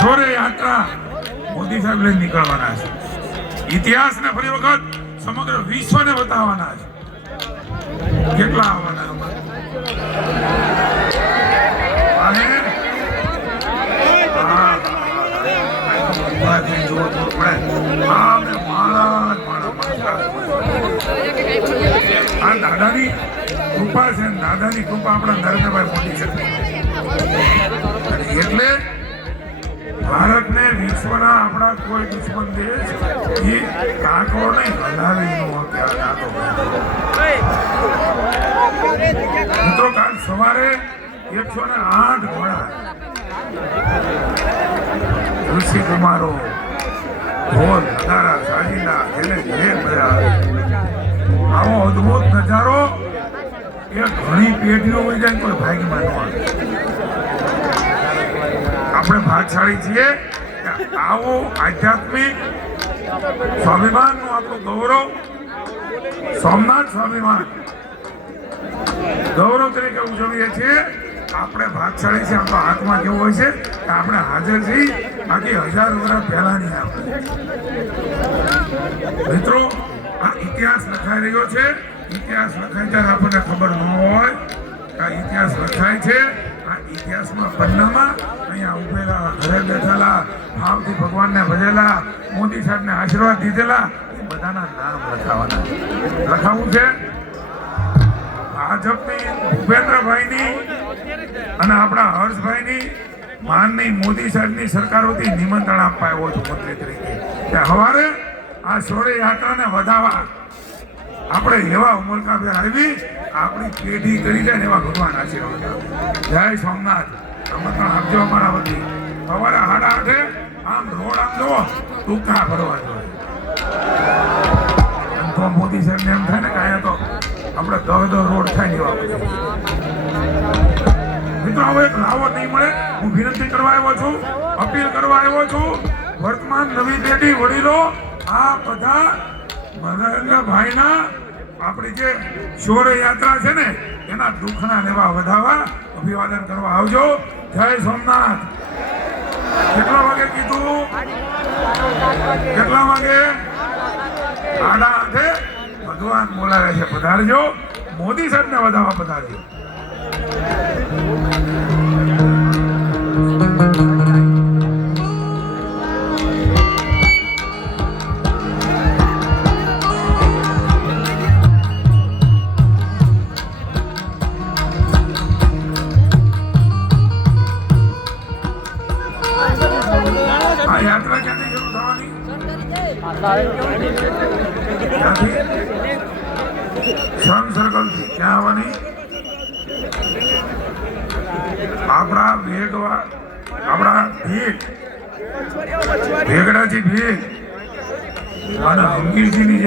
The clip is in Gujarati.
છોરે યાત્રા મોદી સાહેબ લઈને નીકળવાના છે. ઇતિહાસને ફરી વખત સમગ્ર વિશ્વને બતાવવાના છે. કેટલા આવવાના દાદાની કૃપા છે. દાદાની કૃપા આપણા નરેન્દ્રભાઈ મોદી છે. એટલે ભારતને વિશ્વના આપણા કોઈ દુશ્મન દેશ એ કાંકરો નહીં હલાવી મિત્રો. કાલ સવારે 108 ઘોડા ઋષિ કુમારો ઢોલ નગારા સાજીના ઘેરે ઘેર બધા આવો અદભુત નજારો એ ઘણી પેઢીઓ હોય જાય કોઈ ભાગ્યમાં ન આવે. આપણે ભાગશાળી છીએ. આવો આધ્યાત્મિક સ્વાભિમાનનું આપણું ગૌરવ સોમનાથ સ્વાભિમાન ગૌરવ તરીકે ઉજવીએ છીએ. આપણે ભાગશાળી છે. આપણો હાથમાં કેવું હોય છે કે આપણે હાજર છીએ. બાકી 1000 વર્ષ પહેલાની આપણે મિત્રો આ ઇતિહાસ લખાઈ રહ્યો છે. ઇતિહાસ લખાય ત્યારે આપણને ખબર ન હોય કે આ ઇતિહાસ લખાય છે. આ ઇતિહાસમાં પન્નામાં અહીંયા ઉભેલા ઘરે બેઠેલા ભાવથી ભગવાનને ભજેલા મોદી સાહેબને આશીર્વાદ દીધેલા એ બધાના નામ લખાવાના લખાવું છે. ભાજપની ભૂપેન્દ્રભાઈની અને આપણા હર્ષભાઈની માનની મોદી સાહેબની સરકારોથી નિમંત્રણ આપવા આવ્યો છું મંત્રી તરીકે કે સવારે આ શૌર્ય યાત્રાને વધારવા આપણે એવા ઉમળકાભેર આવી આપણી પેઢી કરી જાય એવા ભગવાન આશીર્વાદ. જય સોમનાથ. આમંત્રણ આપજો અમારા વતી. સવારે 8:30 આમ રોડ આમ જુઓ ટૂંકા ભરવા જોઈએ. તો મોદી સાહેબને એમ થાય ને કે અહીંયા તો આપણે દહ રોડ થાય એવા પછી મિત્રો હવે એક લાવો નહીં મળે. હું વિનંતી કરવા આવ્યો છું, અપીલ કરવા આવ્યો છું. વર્તમાન નવી પેઢી વડીલો આ બધા નરેન્દ્રભાઈના આપણી જે શૌર્ય યાત્રા છે ને એના દુઃખના લેવા વધાવા અભિવાદન કરવા આવજો. જય સોમનાથ. કેટલા વાગે કીધું? કેટલા વાગે? 8:30 ભગવાન બોલાવે છે. પધારજો. મોદી સાહેબને વધાવા પધારજો. આ યાત્રા ક્યાંથી શરૂ થવાની? સન સર્કલથી ક્યાં આવવાની? આપણા ભેગડાથી ભેગ અને હંગીરજીની